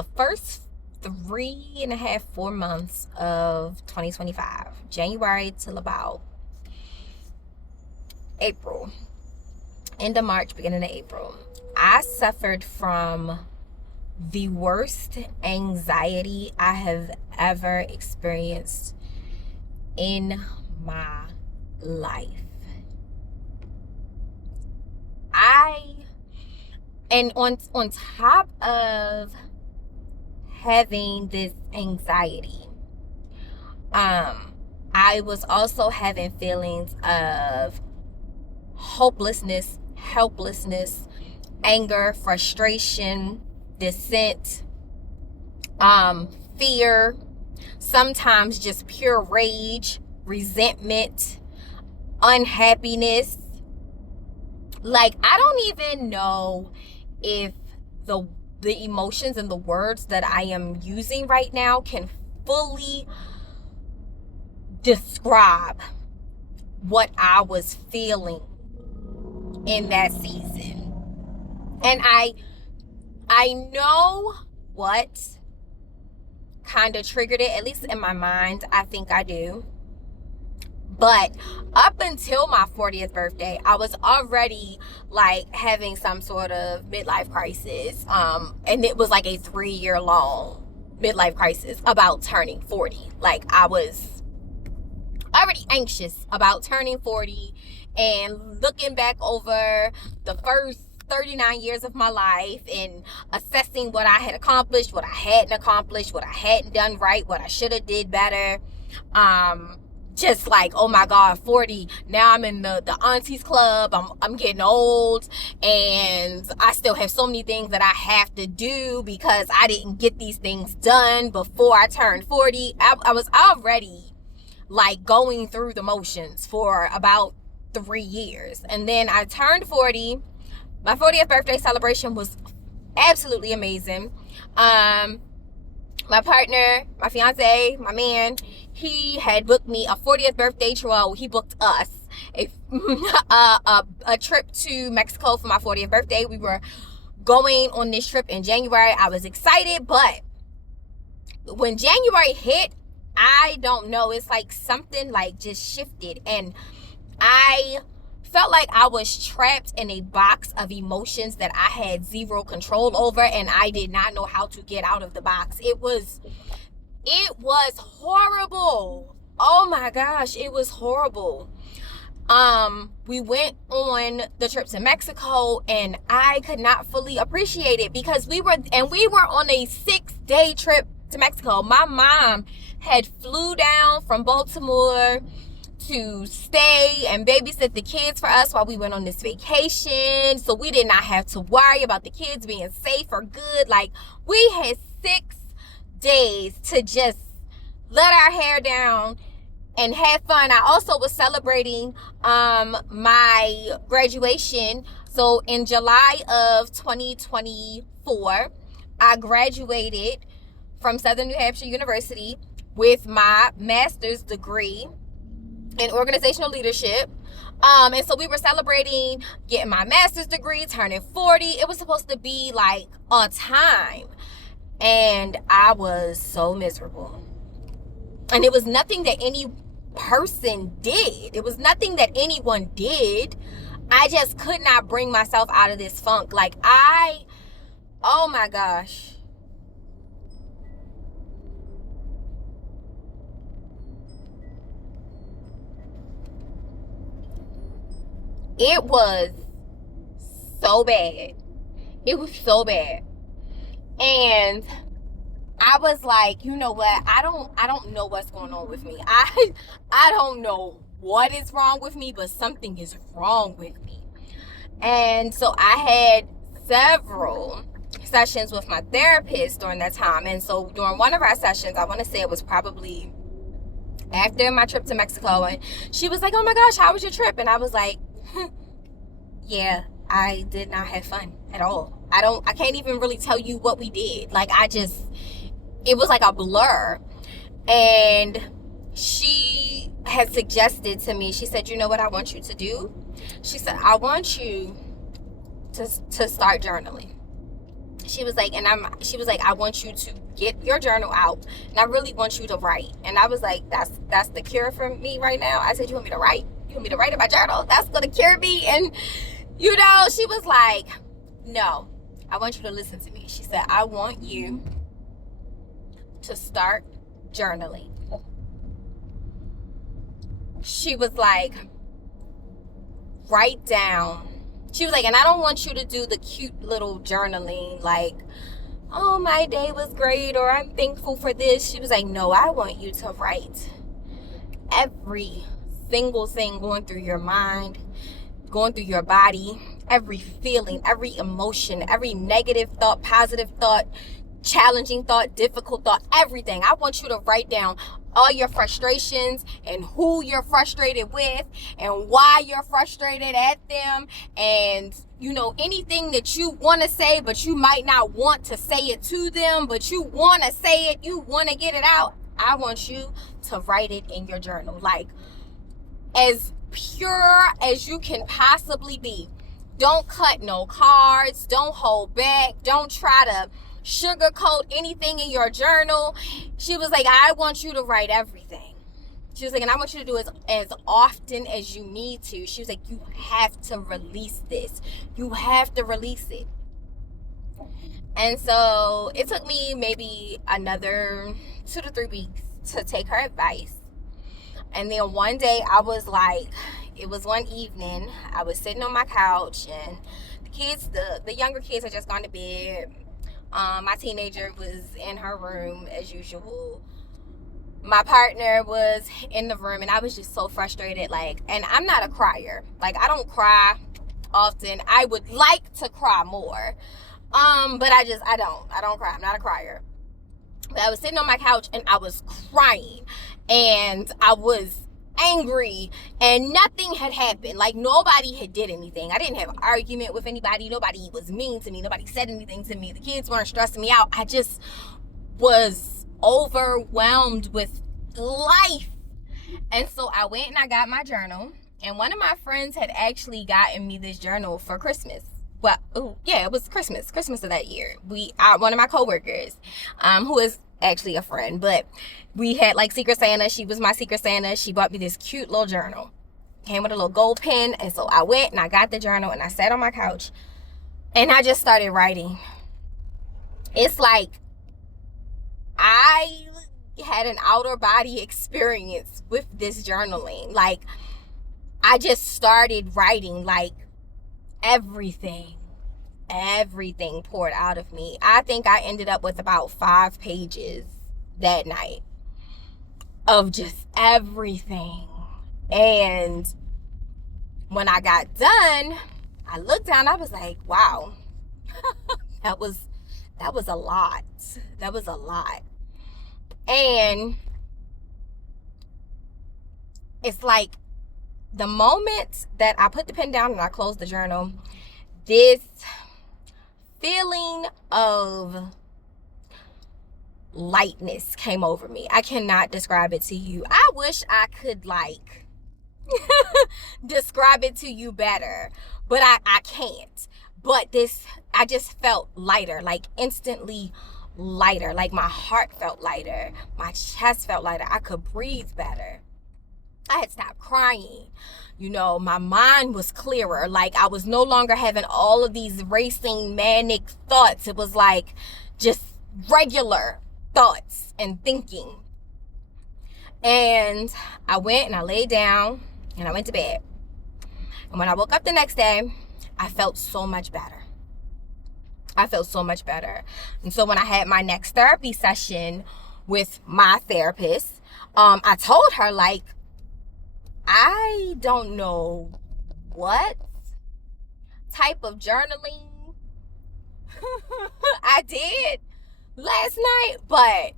the first 3.5, 4 months of 2025, January till about April, end of March, beginning of April, I suffered from the worst anxiety I have ever experienced in my life. And on top of having this anxiety, I was also having feelings of hopelessness, helplessness, anger, frustration, dissent, fear, sometimes just pure rage, resentment, unhappiness. Like, I don't even know if the emotions and the words that I am using right now can fully describe what I was feeling in that season. And I know what kind of triggered it, at least in my mind. I think I do. But up until my 40th birthday, I was already like having some sort of midlife crisis. And it was like a 3-year long midlife crisis about turning 40. Like, I was already anxious about turning 40 and looking back over the first 39 years of my life and assessing what I had accomplished, what I hadn't accomplished, what I hadn't done right, what I should have did better. Just like, oh my God, 40. Now I'm in the aunties club. I'm getting old, and I still have so many things that I have to do because I didn't get these things done before I turned 40. I was already like going through the motions for about 3 years. And then I turned 40. My 40th birthday celebration was absolutely amazing. My partner, my fiance, my man, he had booked me a 40th birthday trip. Well, he booked us a trip to Mexico for my 40th birthday. We were going on this trip in January. I was excited, but when January hit, I don't know, it's like something like just shifted, and I felt like I was trapped in a box of emotions that I had zero control over, and I did not know how to get out of the box. It was horrible. Oh my gosh, it was horrible. We went on the trip to Mexico, and I could not fully appreciate it because we were on a 6-day trip to Mexico. My mom had flew down from Baltimore to stay and babysit the kids for us while we went on this vacation, so we did not have to worry about the kids being safe or good. Like, we had 6 days to just let our hair down and have fun. I also was celebrating my graduation. So in July of 2024, I graduated from Southern New Hampshire University with my master's degree in organizational leadership. And so we were celebrating getting my master's degree, turning 40. It was supposed to be like a time. And I was so miserable. And it was nothing that any person did. It was nothing that anyone did. I just could not bring myself out of this funk. Like, oh my gosh. It was so bad. It was so bad. And I was like, you know what? I don't know what's going on with me. I don't know what is wrong with me, but something is wrong with me. And so I had several sessions with my therapist during that time. And so during one of our sessions, I want to say it was probably after my trip to Mexico, and she was like, oh my gosh, how was your trip? And I was like, yeah, I did not have fun at all. I can't even really tell you what we did. Like, it was like a blur. And she had suggested to me, she said, you know what I want you to do? She said, I want you to start journaling. She was like, I want you to get your journal out, and I really want you to write. And I was like, that's the cure for me right now. I said, you want me to write? You want me to write in my journal? That's gonna cure me? And she was like, no, I want you to listen to me. She said, I want you to start journaling. She was like, write down. She was like, and I don't want you to do the cute little journaling like, oh, my day was great, or I'm thankful for this. She was like, no, I want you to write every single thing going through your mind, going through your body, every feeling, every emotion, every negative thought, positive thought, challenging thought, difficult thought, everything. I want you to write down all your frustrations and who you're frustrated with and why you're frustrated at them, and anything that you want to say but you might not want to say it to them, but you want to say it, you want to get it out. I want you to write it in your journal, like as pure as you can possibly be. Don't cut no cards, don't hold back, don't try to sugarcoat anything in your journal. She was like, I want you to write everything. She was like, and I want you to do it as often as you need to. She was like, you have to release this. You have to release it. And so it took me maybe another 2 to 3 weeks to take her advice. And then one day I was like, it was one evening, I was sitting on my couch, and the kids, the younger kids had just gone to bed. My teenager was in her room as usual. My partner was in the room, and I was just so frustrated. And I'm not a crier. I don't cry often. I would like to cry more. But I don't cry. I'm not a crier. But I was sitting on my couch and I was crying, and I was angry, and nothing had happened. Nobody had did anything. I didn't have an argument with anybody. Nobody was mean to me. Nobody said anything to me. The kids weren't stressing me out. I just was overwhelmed with life. And so I went and I got my journal, and one of my friends had actually gotten me this journal for Christmas. Well, it was Christmas of that year. One of my coworkers, who is actually a friend, but we had Secret Santa. She was my Secret Santa. She bought me this cute little journal. Came with a little gold pen. And so I went and I got the journal and I sat on my couch and I just started writing. It's like I had an outer body experience with this journaling. I just started writing, everything poured out of me. I think I ended up with about 5 pages that night of just everything. And when I got done, I looked down, I was like, wow, that was a lot. That was a lot. And it's like the moment that I put the pen down and I closed the journal, this feeling of lightness came over me. I cannot describe it to you. I wish I could describe it to you better, but I can't. But I just felt lighter, instantly lighter. My heart felt lighter. My chest felt lighter. I could breathe better. I had stopped crying. My mind was clearer. I was no longer having all of these racing manic thoughts. It was just regular thoughts and thinking. And I went and I laid down and I went to bed. And when I woke up the next day, I felt so much better. And so when I had my next therapy session with my therapist, I told her, I don't know what type of journaling I did last night, but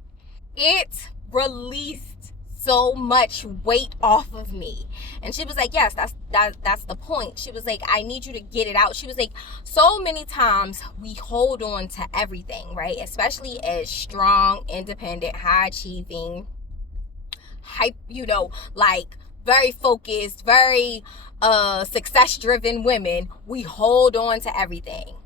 it released so much weight off of me. And she was like, yes, that's the point. She was like, I need you to get it out. She was like, so many times we hold on to everything, right? Especially as strong, independent, high achieving, very focused, very success driven women. We hold on to everything.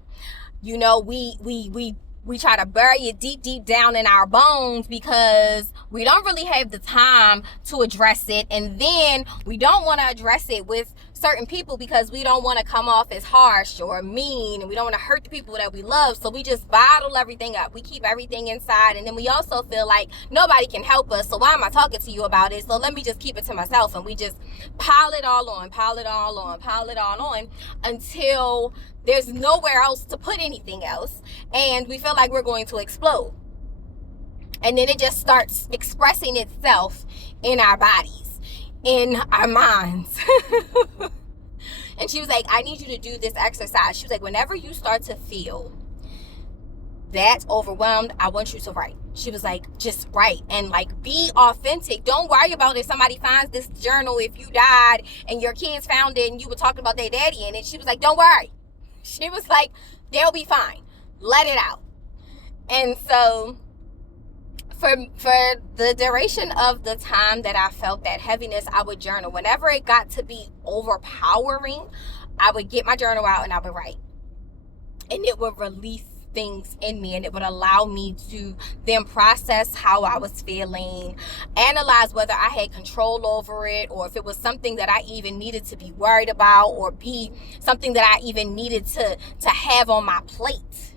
We we try to bury it deep, deep down in our bones because we don't really have the time to address it. And then we don't want to address it with certain people because we don't want to come off as harsh or mean, and we don't want to hurt the people that we love. So we just bottle everything up. We keep everything inside. And then we also feel like nobody can help us. So why am I talking to you about it? So let me just keep it to myself. And we just pile it all on until there's nowhere else to put anything else. And we feel like we're going to explode. And then it just starts expressing itself in our bodies, in our minds. And she was like, I need you to do this exercise. She was like, whenever you start to feel that overwhelmed, I want you to write. She was like, just write and like be authentic. Don't worry about if somebody finds this journal, if you died and your kids found it and you were talking about their daddy in it. She was like, don't worry. She was like, they'll be fine. Let it out. And so for the duration of the time that I felt that heaviness, I would journal. Whenever it got to be overpowering, I would get my journal out and I would write. And it would release things in me, and it would allow me to then process how I was feeling, analyze whether I had control over it, or if it was something that I even needed to be worried about, or be something that I even needed to have on my plate.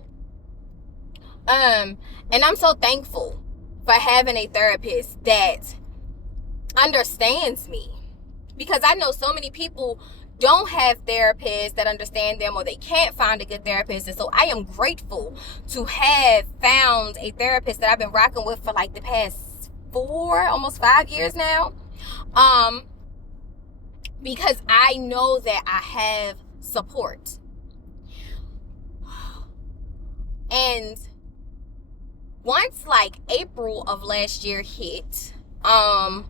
And I'm so thankful for having a therapist that understands me, because I know so many people don't have therapists that understand them, or they can't find a good therapist. And so I am grateful to have found a therapist that I've been rocking with for like the past 4, almost 5 years now. Because I know that I have support. And once like April of last year hit, that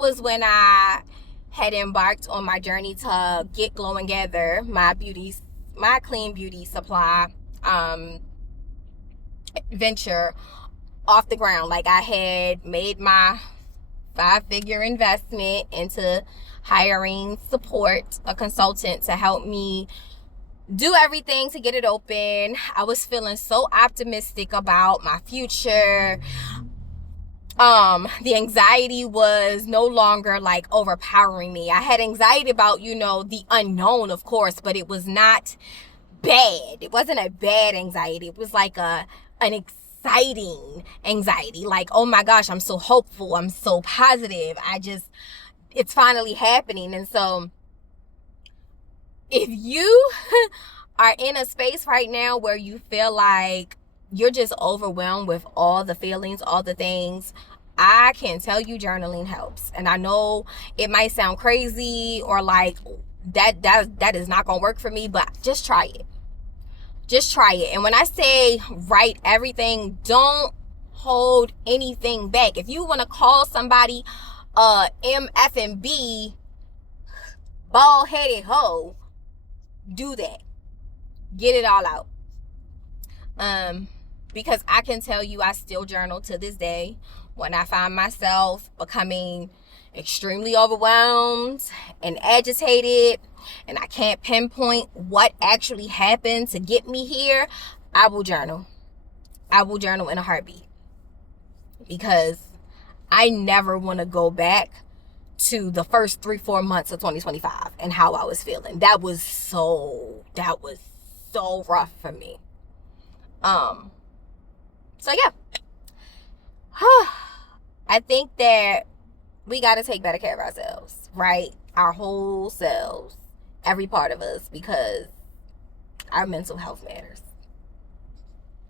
was when I had embarked on my journey to get Glow and Gather, my clean beauty supply venture off the ground. Like, I had made my 5-figure investment into hiring a consultant to help me do everything to get it open. I was feeling so optimistic about my future. The anxiety was no longer like overpowering me. I had anxiety about, the unknown, of course, but it was not bad. It wasn't a bad anxiety. It was like an exciting anxiety. Like, oh my gosh, I'm so hopeful. I'm so positive. It's finally happening. And so if you are in a space right now where you feel like you're just overwhelmed with all the feelings, all the things, I can tell you journaling helps. And I know it might sound crazy or like that is not gonna work for me, but just try it. Just try it. And when I say write everything, don't hold anything back. If you want to call somebody MF&B bald-headed hoe, do that. Get it all out. Because I can tell you, I still journal to this day when I find myself becoming extremely overwhelmed and agitated, and I can't pinpoint what actually happened to get me here. I will journal. I will journal in a heartbeat, because I never want to go back to the first 3-4 months of 2025 and how I was feeling. That was so rough for me. So yeah, I think that we got to take better care of ourselves, right? Our whole selves, every part of us, because our mental health matters.